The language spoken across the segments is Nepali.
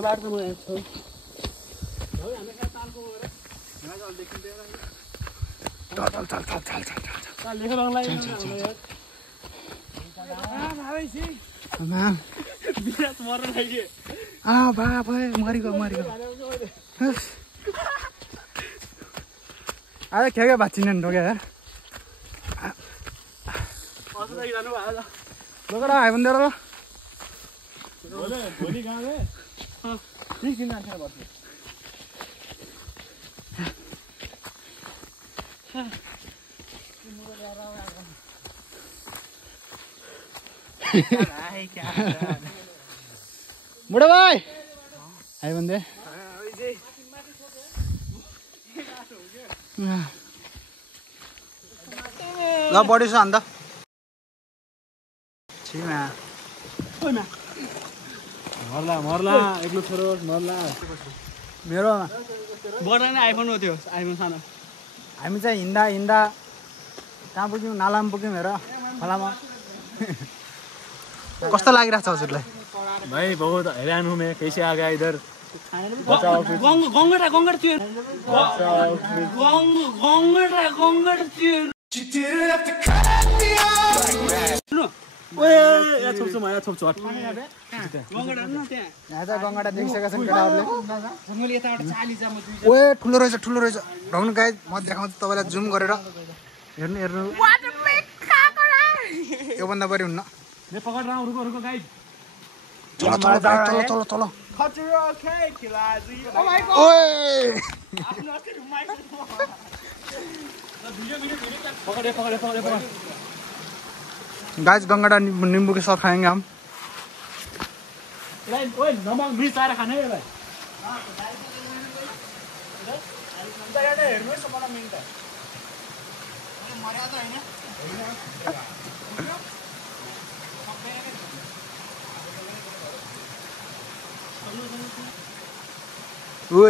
यो बाटो म छु चल लेख रङलाई विराट मर्न लाग्यो बाप मरिगयो आज क्या भाचिने ढोके यार लगेर आयो भने र भोलि गाउँले 20 दिन जान्छ बस्नु बुढो भाइ आयो भने ल बढी छ अन्त मर्ला एक्लो छोरो मर्ला मेरो बडा नै आइफोन हो त्यो आइफोन सानो हामी चाहिँ हिँड्दा कहाँ पुग्यौँ नालामा पुग्यौँ हेर खोलामा कस्तो लागिरहेको छ हजुरलाई भाइ बहुत हैरान हूं मैं कैसे आ गया इधर गंगटा छोप्छु यहाँ चाहिँ गङ्गटा देखिसकेका छन् केटाहरूले ओए ठुलो रहेछ ढाउनु गाई म देखाउँछु तपाईँलाई जुम गरेर हेर्नु योभन्दा बढी हुन्न तल गाइस गंगड़ा नींबू के साथ खाएंगे हम नमक मिर्च आएर खाने भाइ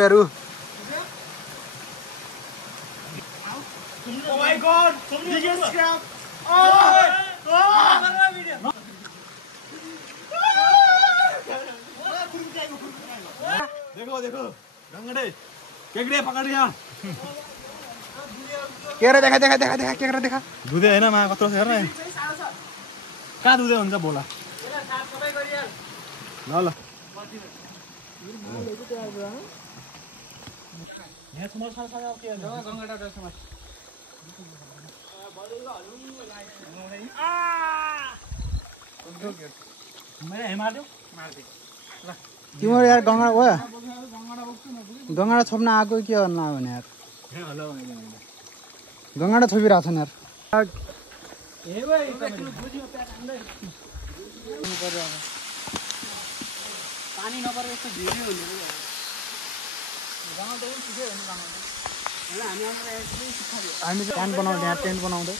यारू Oh my god! Biggest scrap! देखो गंगड़े केकड़े पकड़ गया केकड़ा देखा दुधे हैन मा कत्रो छ हेर्न कहाँ दुधे हुन्छ बोला ल यहाँ समाज सारा के गंगड़ा द समाज मैले मार दे तिम्रो यार गंगड़ा गंगड़ा छोप्न आएको के गर्नु आयो भने यार गंगड़ा छोपिरहेको छन् यार पानी नपरेको यस्तो भिडियो हुने हामी टेन्ट बनाउँदै यहाँ टेन्ट बनाउँदै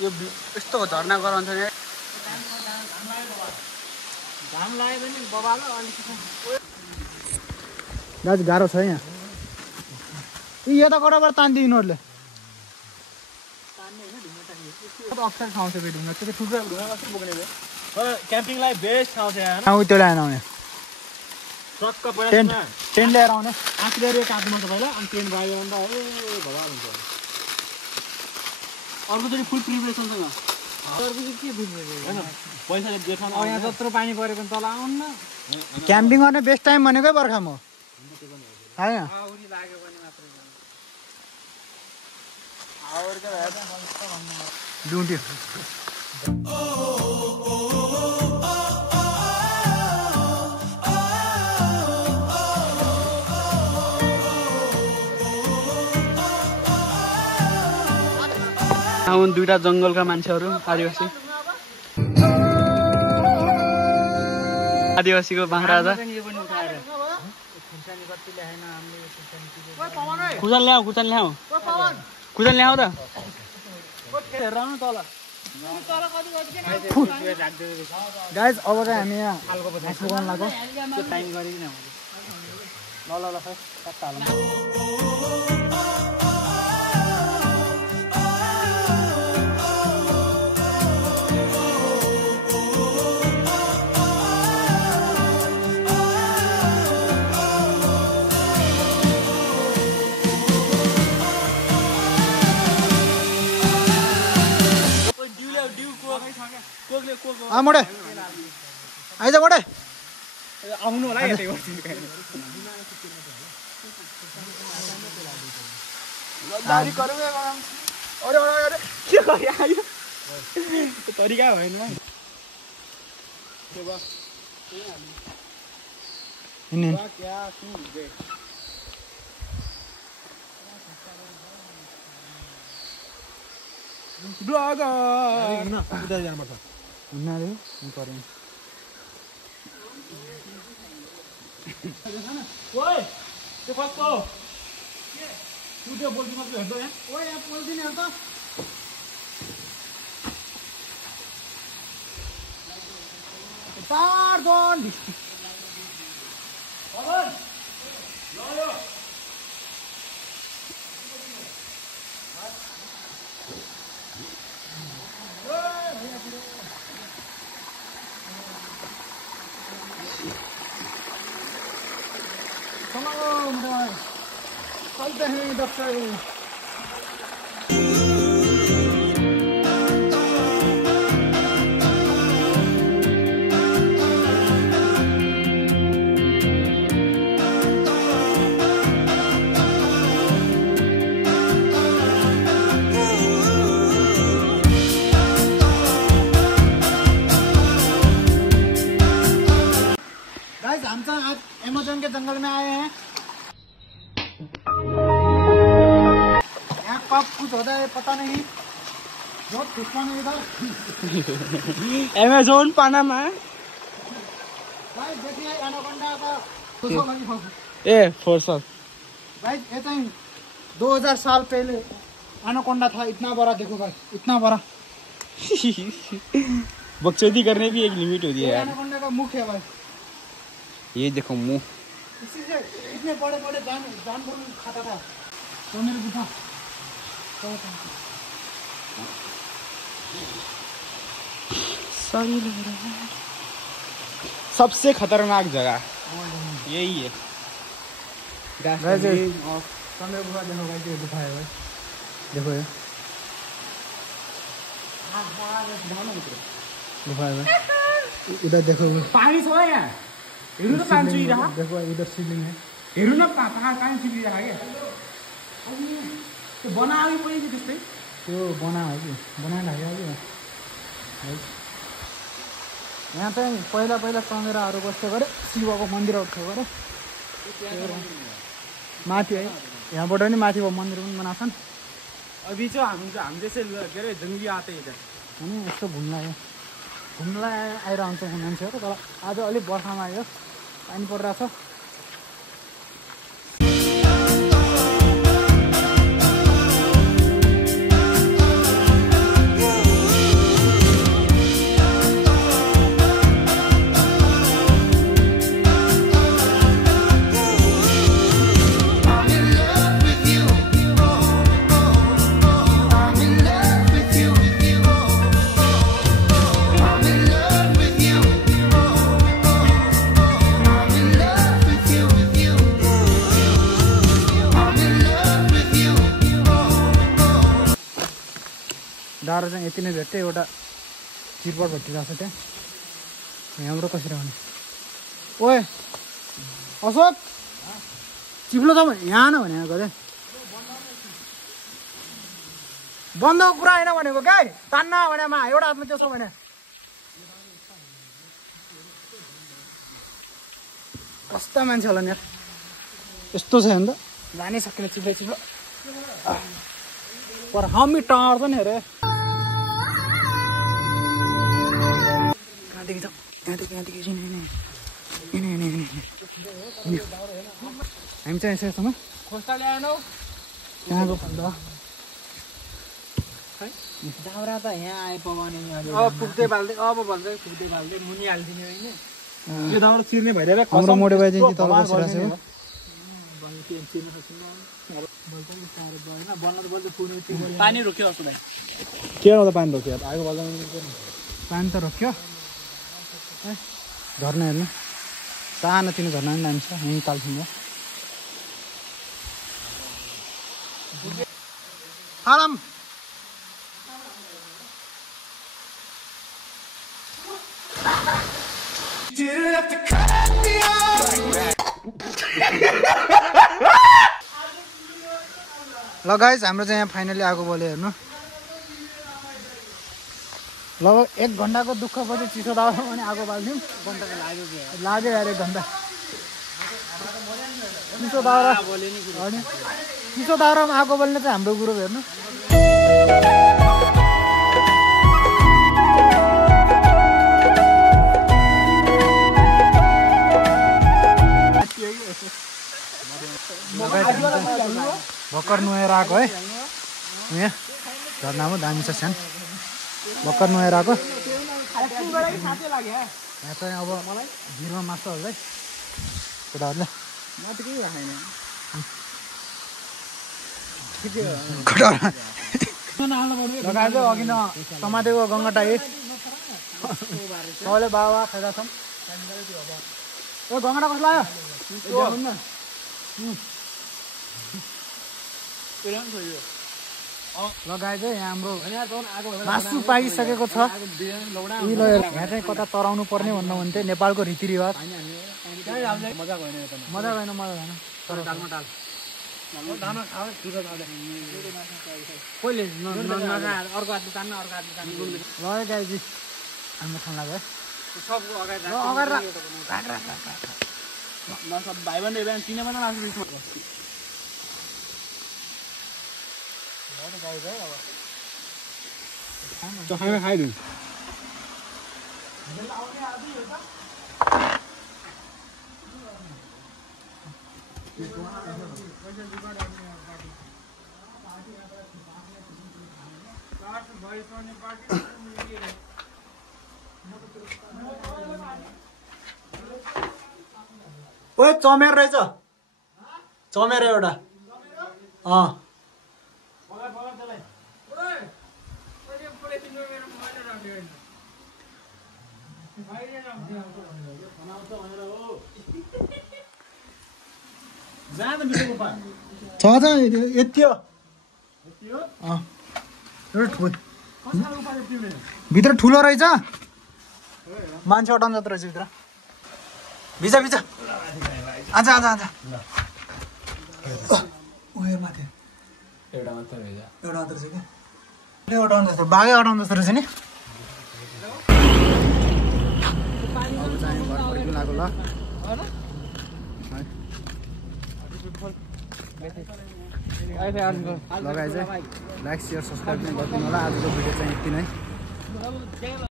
यो यस्तो झर्ना गराउँछ नि घाम लाग्यो भने बबालो अलिकति दाजु गाह्रो छ यहाँ यता कताबाट तान्दियो यिनीहरूले अप्ठ्यारो ठाउँ छ ढुङ्गा त्यो ठुलो ढुङ्गा कस्तो बोक्ने भयो क्याम्पिङलाई बेस्ट ठाउँ छ यहाँ त्यो ल्याएर आउने ट्रक्क टेन्ट ल्याएर आउने आँखिले काट्नु पर्छ पहिला अनि टेन्ट भयो भने त भवाल हुन्छ अर्कोचोटि फुल प्रिपरेसनसँग पैसाले देखाउनु यहाँ जत्रो पानी परेको तल आउन्न क्याम्पिङ गर्ने बेस्ट टाइम भनेकै बर्खा म होइन ड्युटी हुन् दुईटा जङ्गलका मान्छेहरू आदिवासीको बाख्राजा कुचन ल्याऊ त हेर आउनु तल गाइज अब चाहिँ हामी यहाँ घाँस बोकाउन लाग्यो टाइम गरिकन ल ल ल खै कता हालौँ मोडे आइज मोडे आउनु होला यतै गर्छु दारी गरौँ अरे अरे के गरे आयो तरिका भएन के बस इन्ने क्या सुन दे ब्लगर न उता जानु पर्छ हुन्न रे परे ओए त्यो कस्तो के तू त्यो बोल्नु मात्र हेर्दै यहाँ ओए यहाँ बोल्दिने हो त चार गन खबर ल चलते हैं डॉक्टर गाइस हम तो आज अमेज़न के जंगल में आए हैं कब कुछ होता है पता नहीं बहुत खुशमान है इधर अमेज़न पानामा भाई देखिए एनाकोंडा का ए फोर्सल भाई ये तो 2000 साल पहले एनाकोंडा था इतना बड़ा देखो भाई इतना बड़ा बकचोदी करने की एक लिमिट होती है यार एनाकोंडा का मुख है भाई ये देखो मुंह इसी से इतने बड़े बड़े जानवर खाता था तो मेरे गुफा सही लग रहा है सबसे खतरनाक जगह यही है कमरे गुफा देखो भाई ये गुफा है भाई देखो ये गुफा है भाई उधर देखो पानी छ यहाँ हेर्नु न पानी चुइरहा देखो इधर शिवलिंग है हेर्नु न पानी चुइरहा के त्यो बनायो पनि त्यस्तै त्यो बनायो कि बनाएर लाग्यो कि यहाँ चाहिँ पहिला पहिला चमेराहरू बस्थ्यो गरे शिवको मन्दिरहरू थियो गरे माथि है यहाँबाट नि माथि मन्दिर पनि बनाउँछन् अभी चाहिँ हामी जस्तै के अरे जङ्गी आते इधर अनि यस्तो घुम्नलाई आइरहन्छ मान्छेहरू तर आज अलिक बर्खामा आयो पानी परिरहेको छ डाँडो चाहिँ यति नै भेट्यो एउटा चिरपट भेटिरहेको छ त्यहाँ यहाँबाट कसरी आउने ओए अशोक चिप्लो त यहाँ न भनेको चाहिँ बन्दको कुरा होइन भनेको क्या तान्न भनेमा एउटा हातमा त्यसो भने कस्ता मान्छे होला नि यस्तो छ नि त जानै सकिन चिप्लो चिप्लो पर हामी टाढ्छ नि अरे कहाँदेखि छ यहाँदेखि हामी चाहिँ यसोसँग खोस्टा ल्याएनौ कहाँको भन्दा दाउरा त यहाँ आए पगाउने अब पुग्दै बाल्दै अब भन्दै पुग्दै बाल्दै मुनि हालिदिने होइन यो दाउरा चिर्ने भइरहेर हाम्रो मोटे बाई चाहिँ तल बसिरहेको पानी रोक्यो अर्को भाइ के गर्दा पानी रोक्यो आगो बल्दामा पानी त रोक्यो झर्ना हेर्नु सानो तिनो झर्ना पनि दामी छ यहीँ तालसम्म आराम ल गाइस हाम्रो चाहिँ यहाँ फाइनली आगो बल्यो हेर्नु लगभग 1 घन्टाको दुःखपछि चिसो दाउरा पनि आगो बाल्थ्यौँ लाग्यो यार 1 घन्टा चिसो दाउरा होइन चिसो दाउरामा आगो बल्ने चाहिँ हाम्रो कुरो हेर्नु भर्खर नुहाएर आएको है यहाँ झर्नामा दामी छ सानो भर्खर नुहाएर आएको यहाँ चाहिँ अब भिरमा मास्छ होला है केटाहरूले लगाएर अघि न समातेको गङ्गाटाई सबैले बाबा खाइरहेको छौँ ओ गङ्गाटा कसो लाग्यो लगाए चाहिँ यहाँ हाम्रो मासु पाइसकेको छ यहाँ चाहिँ कता तराउनु पर्ने भन्नु भने चाहिँ नेपालको रीतिरिवाज मजा भएन कहिले गाईजी हाम्रो खान लाग्यो भाइ बहिनी चिनेमा खाइदिनु ओए चमेर रहेछ चमेर एउटा छ यति हो भित्र ठुलो रहेछ मान्छे अटाउनु जस्तो रहेछ भित्र भिजा आज उयो माथि एउटा मात्र छ क्या अटाउनु जस्तो बाघै अटाउनु जस्तो रहेछ नि लगाए चाहिँ लाइक सेयर सब्सक्राइब पनि गरिदिनु होला आजको भिडियो चाहिँ यति नै